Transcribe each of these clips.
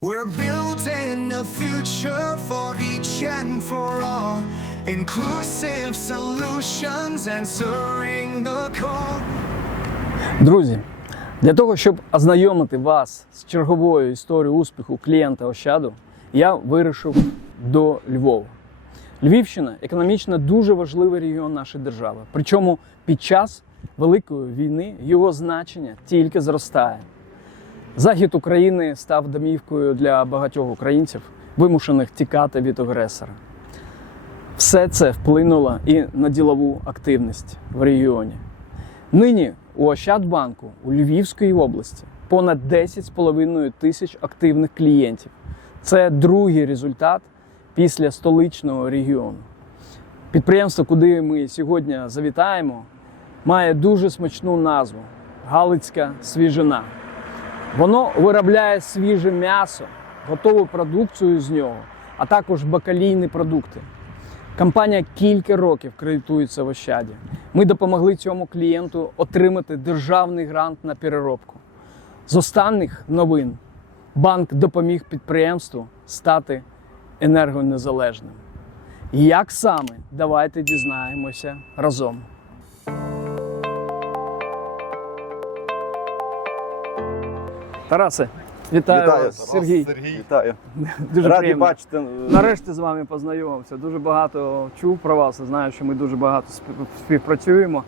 We're building a future for each and for all. Inclusive solutions answering the call. Друзі, для того, щоб ознайомити вас з черговою історією успіху клієнта Ощаду, я вирішив до Львова. Львівщина економічно дуже важливий регіон нашої держави. Причому під час Великої війни його значення тільки зростає. Захід України став домівкою для багатьох українців, вимушених тікати від агресора. Все це вплинуло і на ділову активність в регіоні. Нині у Ощадбанку у Львівській області понад 10,5 тисяч активних клієнтів. Це другий результат після столичного регіону. Підприємство, куди ми сьогодні завітаємо, має дуже смачну назву Галицька свіжина. Воно виробляє свіже м'ясо, готову продукцію з нього, а також бакалійні продукти. Компанія кілька років кредитується в Ощаді. Ми допомогли цьому клієнту отримати державний грант на переробку. З останніх новин банк допоміг підприємству стати енергонезалежним. Як саме, давайте дізнаємося разом. Тарасе, вітаю, вас, Сергій. Вітаю. Дуже Раді приємно. бачити. Нарешті з вами познайомився. Дуже багато чув про вас. Знаю, що ми дуже багато спів- співпрацюємо.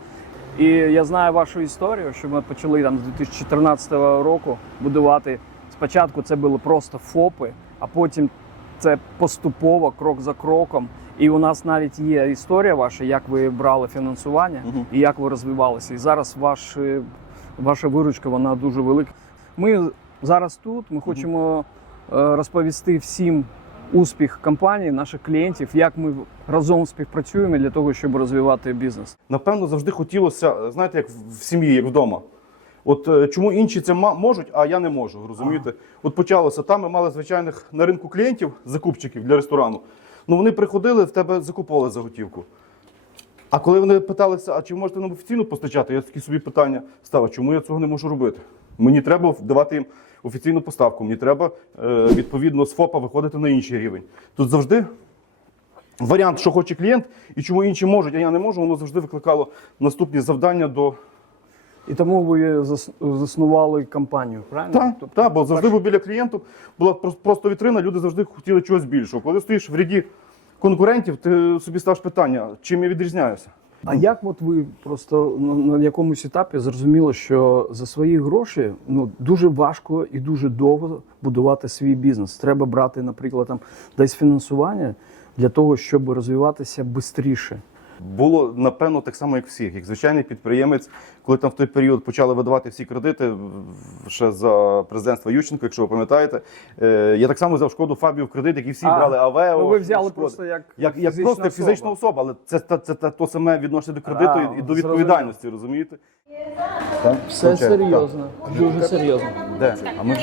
І я знаю вашу історію, що ми почали там з 2014 року будувати. Спочатку це були просто ФОПи, а потім це поступово, крок за кроком. І у нас навіть є історія ваша, як ви брали фінансування Мгм. і як ви розвивалися. І зараз ваш, е, ваша виручка вона дуже велика. Ми зараз тут. Ми хочемо е, розповісти всім успіх компанії, наших клієнтів, як ми разом співпрацюємо для того, щоб розвивати бізнес. Напевно, завжди хотілося, знаєте, як в сім'ї, як вдома. От е, чому інші це можуть, а я не можу, розумієте? От почалося там. Ми мали звичайних на ринку клієнтів, закупчиків для ресторану. Ну вони приходили, в тебе закуповували за готівку. А коли вони питалися, а чи можете нам офіційно постачати, я такі собі питання ставив, чому я цього не можу робити? Мені треба давати їм офіційну поставку, мені треба е, відповідно з ФОПа виходити на інший рівень. Тут завжди варіант, що хоче клієнт, і чому інші можуть, а я не можу, воно завжди викликало наступні завдання до. І тому ви заснували компанію, правильно? Так, Тобто, так, бо завжди був біля клієнту була просто вітрина, люди завжди хотіли чогось більшого. Коли стоїш в ряді конкурентів, ти собі ставиш питання, чим я відрізняюся. А як от ви просто на, якомусь етапі зрозуміли, що за свої гроші ну дуже важко і дуже довго будувати свій бізнес? Треба брати, наприклад, там десь фінансування для того, щоб розвиватися швидше. Було напевно так само, як всіх, як звичайний підприємець, коли там в той період почали видавати всі кредити ще за президентства Ющенка, якщо ви пам'ятаєте. Е, Я так само взяв шкоду Фабію в кредит, як і всі А, брали АВЕО. ну, ви взяли Шкоди. просто як як, як фізична просто особа. фізична особа, але це, це, це, це то саме відношення до кредиту А, і- і до відповідальності, розумієте? Так? Все серйозно, дуже серйозно. Де? А ми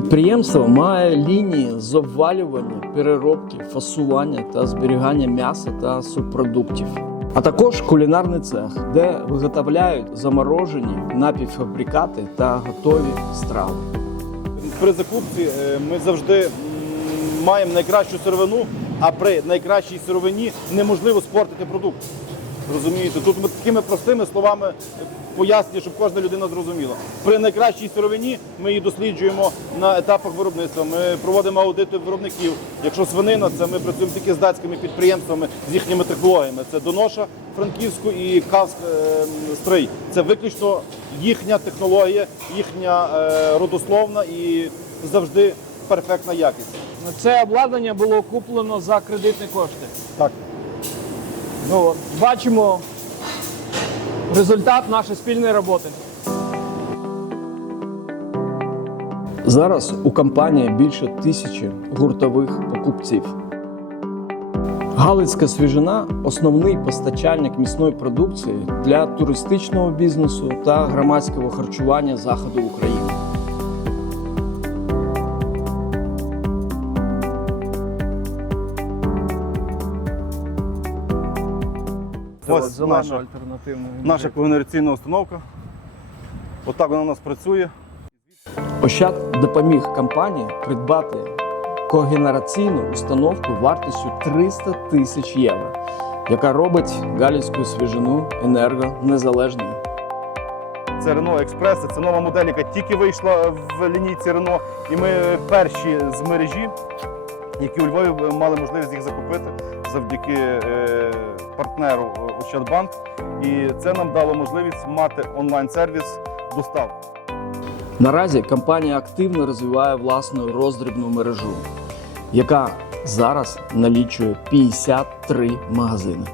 Підприємство має лінії з обвалювання, переробки, фасування та зберігання м'яса та субпродуктів. А також кулінарний цех, де виготовляють заморожені напівфабрикати та готові страви. При закупці е, ми завжди маємо найкращу сировину, а при найкращій сировині неможливо спортити продукт. Розумієте? Тут ми такими простими словами пояснюємо, щоб кожна людина зрозуміла. При найкращій сировині ми її досліджуємо на етапах виробництва. Ми проводимо аудити виробників. Якщо свинина, це ми працюємо тільки з датськими підприємствами з їхніми технологіями. Це Доноша Франківську і Кавськ е, Стрий. Це виключно їхня технологія, їхня е, родословна і завжди перфектна якість. Це обладнання було куплено за кредитні кошти. Так. Ну, бачимо результат нашої спільної роботи. Зараз у компанії більше тисячі гуртових покупців. Галицька свіжина основний постачальник місної продукції для туристичного бізнесу та громадського харчування заходу України. Ось наша, альтернативна. наша когенераційна установка. Отак вона у нас працює. Ощад допоміг компанії придбати когенераційну установку вартістю 300 тисяч євро, яка робить галицьку свіжину енергонезалежною. Це Renault Express, це нова модель, яка тільки вийшла в лінійці Renault. І ми перші з мережі, які у Львові мали можливість їх закупити завдяки е, партнеру Ощадбанк. І це нам дало можливість мати онлайн-сервіс доставки. Наразі компанія активно розвиває власну роздрібну мережу, яка зараз налічує 53 магазини.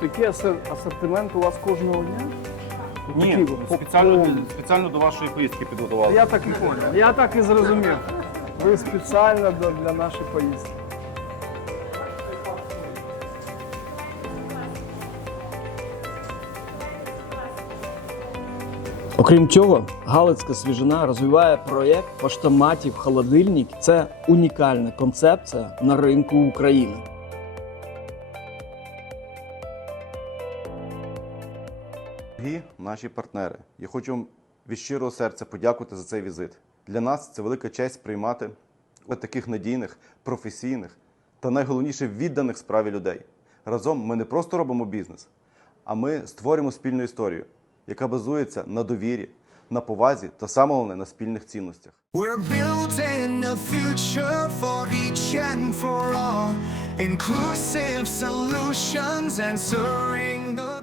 Такий асортимент у вас кожного дня? Ні, спеціально, спеціально до вашої поїздки підготували. Я так і понял. Я так і зрозумів. Ви спеціально для нашої поїздки. Окрім цього, Галицька свіжина розвиває проєкт поштоматів холодильник. Це унікальна концепція на ринку України. Дорогі наші партнери, я хочу вам від щирого серця подякувати за цей візит. Для нас це велика честь приймати таких надійних, професійних та найголовніше відданих справі людей. Разом ми не просто робимо бізнес, а ми створюємо спільну історію, яка базується на довірі, на повазі та саме головне на спільних цінностях. We're building a future for each and for all. Inclusive solutions answering the.